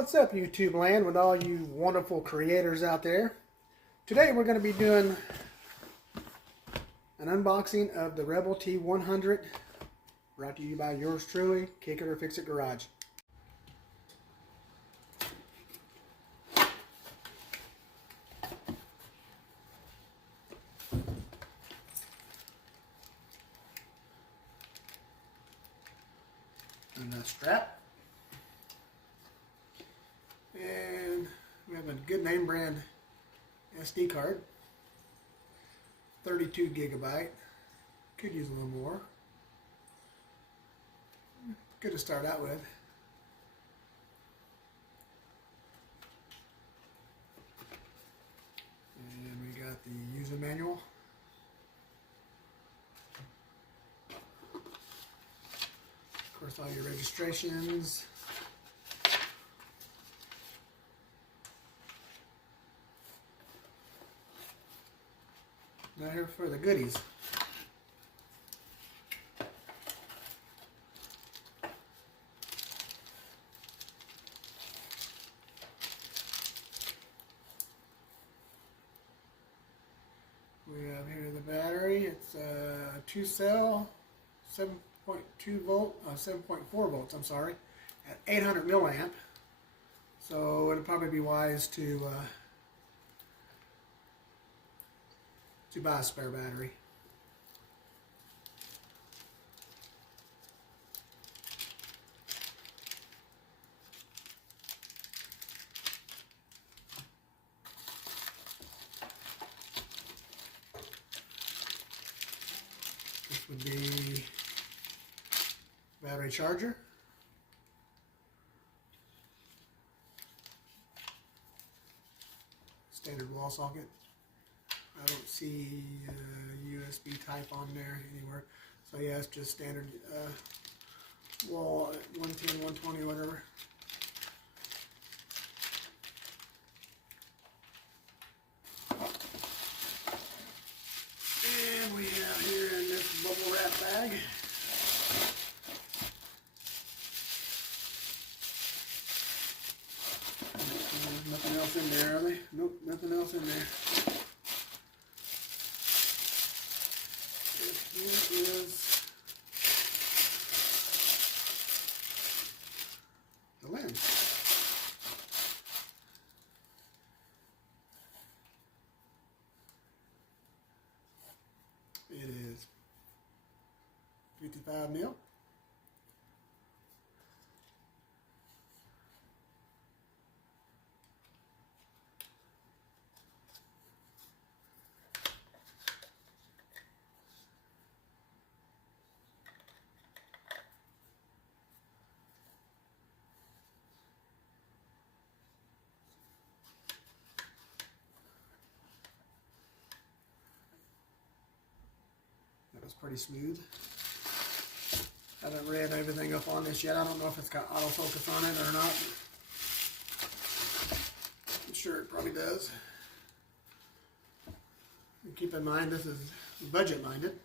What's up, YouTube land, with all you wonderful creators out there? Today we're going to be doing an unboxing of the Rebel T100, brought to you by yours truly, Kick It or Fix It Garage. And a strap. And we have a good name brand SD card, 32 gigabyte. Could use a little more. Good to start out with. And we got the user manual. Of course, all your registrations. Now here for the goodies. We have here the battery. It's a 2-cell, 7.2 volt, 7.4 volts. I'm sorry, at 800 milliamp. So it'll probably be wise to buy a spare battery. This would be battery charger. Standard wall socket. I don't see USB type on there anywhere. So yeah, it's just standard wall at 110, 120, whatever. And we have here in this bubble wrap bag nothing else in there, are they? Nope, nothing else in there. Here is the lens. It is 55 mil. That was pretty smooth. Haven't read everything up on this yet. I don't know if it's got autofocus on it or not. I'm sure it probably does. And keep in mind, this is budget minded.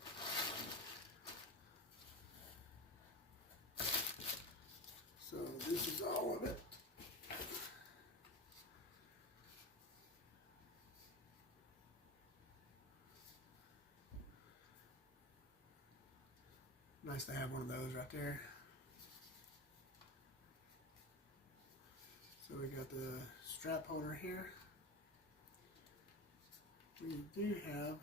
So this is all of it. Nice to have one of those right there. So we got the strap holder here. We do have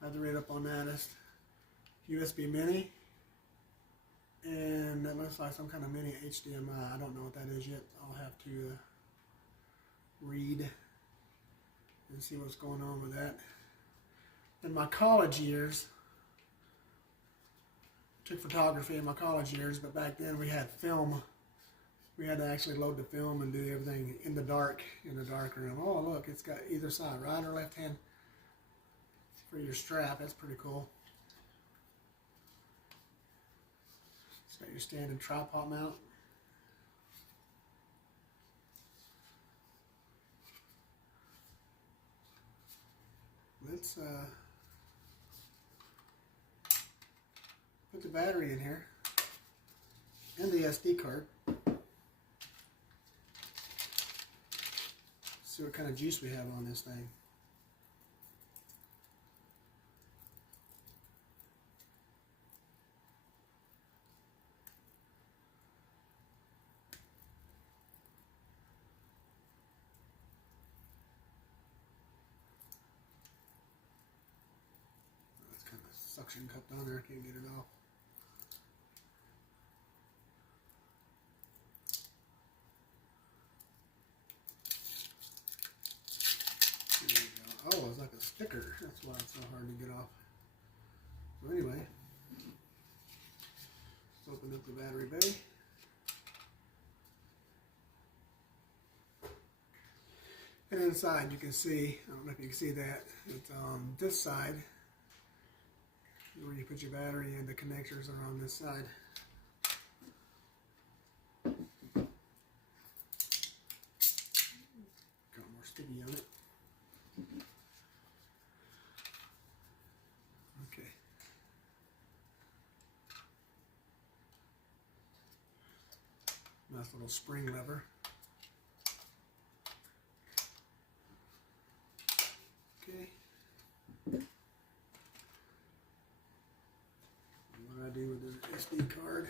I have to read up on that. It's USB mini, and that looks like some kind of mini HDMI. I don't know what that is yet. I'll have to read and see what's going on with that. In my college years, I took photography in my college years, but back then we had film. We had to actually load the film and do everything in the dark room. Oh, look, it's got either side, right or left hand, for your strap. That's pretty cool. It's got your standard tripod mount. Let's put the battery in here. and the SD card. See what kind of juice we have on this thing. It's kind of suction cupped on there, I can't get it off. Oh, it's like a sticker. That's why it's so hard to get off. So anyway, let's open up the battery bay. And inside you can see, I don't know if you can see that, it's on this side where you put your battery, and the connectors are on this side. Got more sticky on it. Okay. Nice little spring lever. Okay. What I do with the SD card.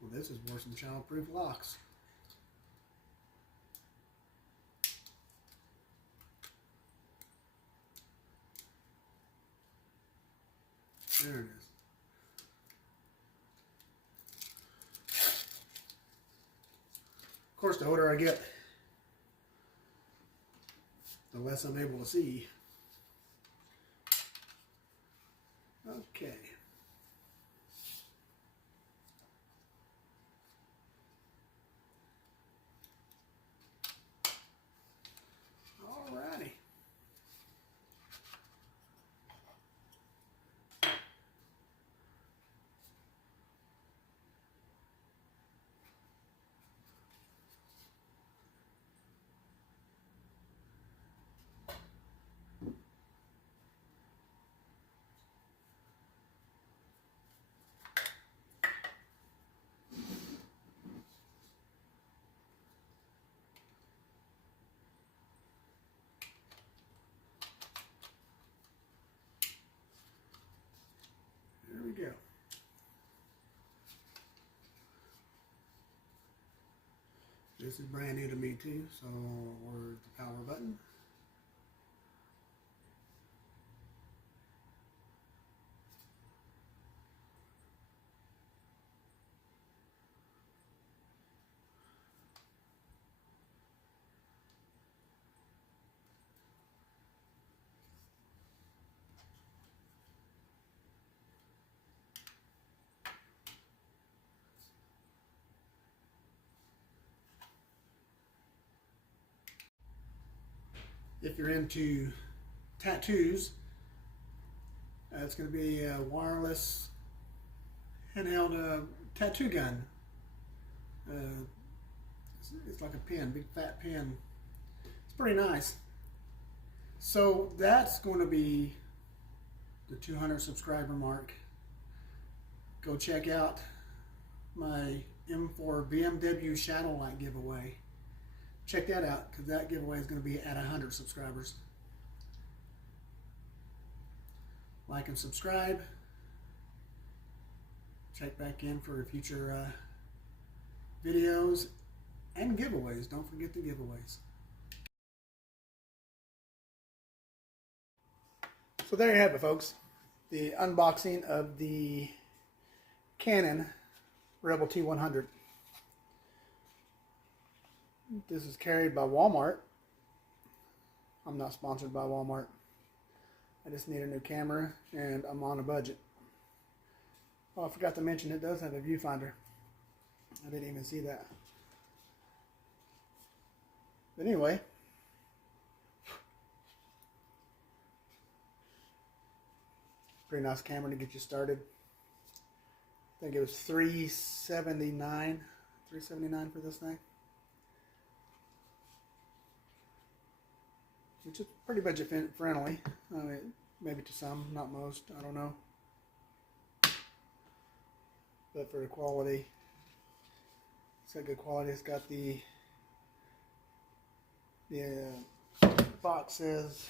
Well, this is worse than child-proof locks. There it is. Of course, the older I get, the less I'm able to see. Okay. Alrighty. There we go. This is brand new to me too, so where's the power button? If you're into tattoos, it's going to be a wireless handheld tattoo gun. It's like a pen, big fat pen. It's pretty nice. So that's going to be the 200 subscriber mark. Go check out my M4 BMW Shadow Light giveaway. Check that out, because that giveaway is going to be at 100 subscribers. Like and subscribe. Check back in for future videos and giveaways. Don't forget the giveaways. So there you have it, folks. The unboxing of the Canon Rebel T100. This is carried by Walmart. I'm not sponsored by Walmart. I just need a new camera and I'm on a budget. Oh, I forgot to mention it does have a viewfinder. I didn't even see that. But anyway, Pretty nice camera to get you started. I think it was $379 for this thing, which is pretty budget friendly. I mean, maybe to some, not most. I don't know. But for the quality, it's got good quality. It's got the box says,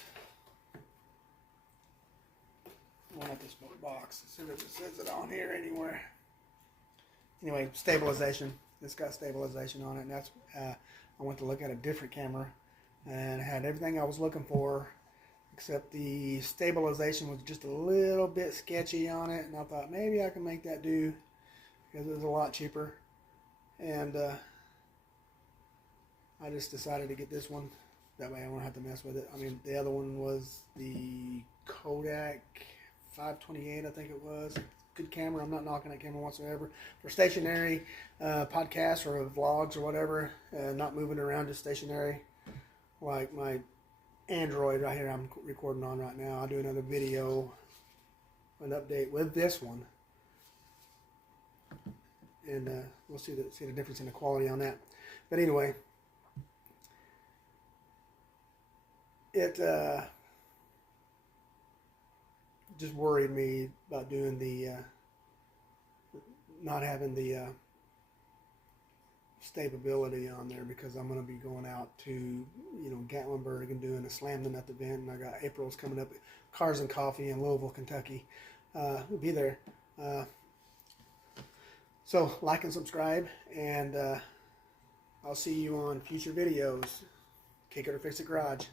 I want this box. Let's see if it says it on here anywhere. Anyway, stabilization. It's got stabilization on it, and that's I went to look at a different camera, and it had everything I was looking for, except the stabilization was just a little bit sketchy on it, and I thought maybe I can make that do, because it was a lot cheaper, and I just decided to get this one. That way I won't have to mess with it. I mean, the other one was the Kodak 528, I think it was. Good camera. I'm not knocking that camera whatsoever. For stationary podcasts or vlogs or whatever, not moving around, just stationary. Like my Android right here I'm recording on right now. I'll do another video, an update with this one. And we'll see the difference in the quality on that. But anyway, it just worried me about doing the not having the stability on there, because I'm going to be going out to Gatlinburg and doing a Slam the Nut event, and I got April's coming up, Cars and Coffee in Louisville, Kentucky. We'll be there. So like and subscribe, and I'll see you on future videos. Kick it or fix it garage.